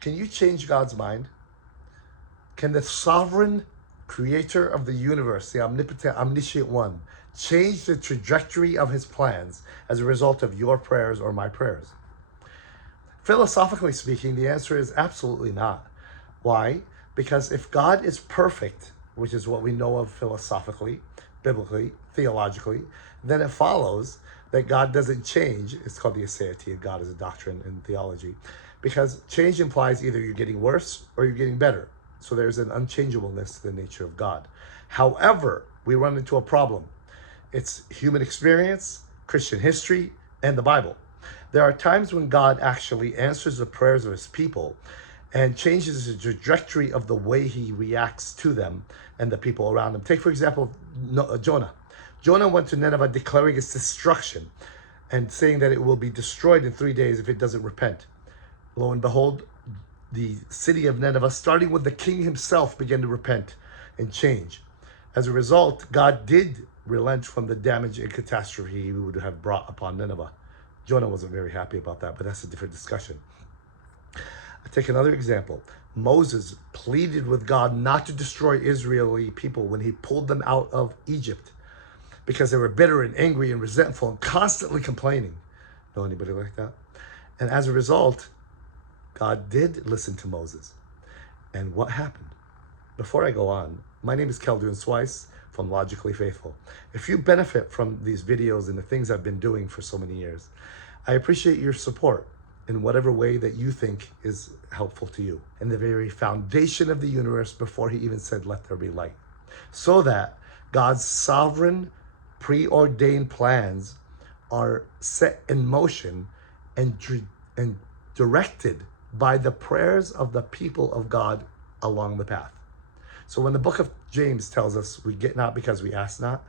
Can you change God's mind? Can the sovereign creator of the universe, the omnipotent, omniscient one, change the trajectory of his plans as a result of your prayers or my prayers? Philosophically speaking, the answer is absolutely not. Why? Because if God is perfect, which is what we know of philosophically, biblically, theologically, then it follows that God doesn't change. It's called the Aseity of God as a doctrine in theology, because change implies either you're getting worse or you're getting better. So there's an unchangeableness to the nature of God. However, we run into a problem. It's human experience, Christian history, and the Bible. There are times when God actually answers the prayers of his people and changes the trajectory of the way he reacts to them and the people around him. Take, for example, Jonah. Jonah went to Nineveh declaring its destruction and saying that it will be destroyed in 3 days if it doesn't repent. Lo and behold, the city of Nineveh, starting with the king himself, began to repent and change. As a result, God did relent from the damage and catastrophe he would have brought upon Nineveh. Jonah wasn't very happy about that, but that's a different discussion. I'll take another example. Moses pleaded with God not to destroy Israeli people when he pulled them out of Egypt because they were bitter and angry and resentful and constantly complaining. Know anybody like that? And as a result, God did listen to Moses. And what happened? Before I go on, my name is Keldun Swice from Logically Faithful. If you benefit from these videos and the things I've been doing for so many years, I appreciate your support in whatever way that you think is helpful to you. In the very foundation of the universe, before he even said, let there be light. So that God's sovereign, preordained plans are set in motion and directed by the prayers of the people of God along the path. So when the book of James tells us we get not because we ask not,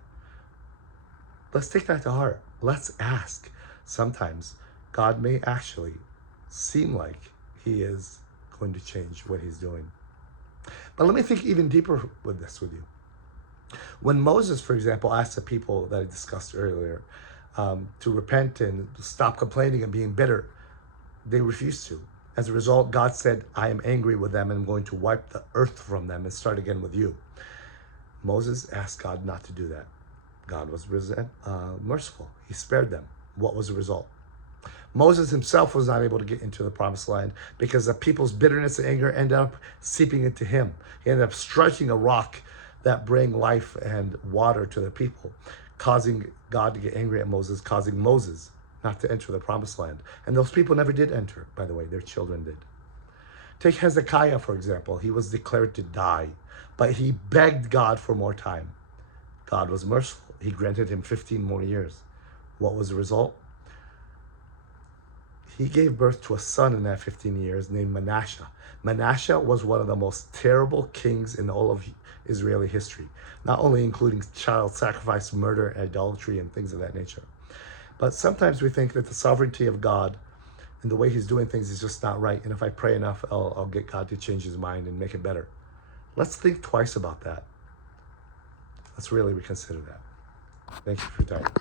let's take that to heart. Let's ask. Sometimes God may actually seem like he is going to change what he's doing. But let me think even deeper with you. When Moses, for example, asked the people that I discussed earlier to repent and stop complaining and being bitter, they refused to. As a result, God said, I am angry with them and I'm going to wipe the earth from them and start again with you. Moses asked God not to do that. God was merciful. He spared them. What was the result? Moses himself was not able to get into the promised land because the people's bitterness and anger ended up seeping into him. He ended up striking a rock that bring life and water to the people, causing God to get angry at Moses, causing Moses not to enter the promised land. And those people never did enter, by the way, their children did. Take Hezekiah, for example. He was declared to die, but he begged God for more time. God was merciful. He granted him 15 more years. What was the result? He gave birth to a son in that 15 years named Manasseh. Manasseh was one of the most terrible kings in all of Israeli history, not only including child sacrifice, murder, idolatry, and things of that nature. But sometimes we think that the sovereignty of God and the way he's doing things is just not right. And if I pray enough, I'll get God to change his mind and make it better. Let's think twice about that. Let's really reconsider that. Thank you for your time.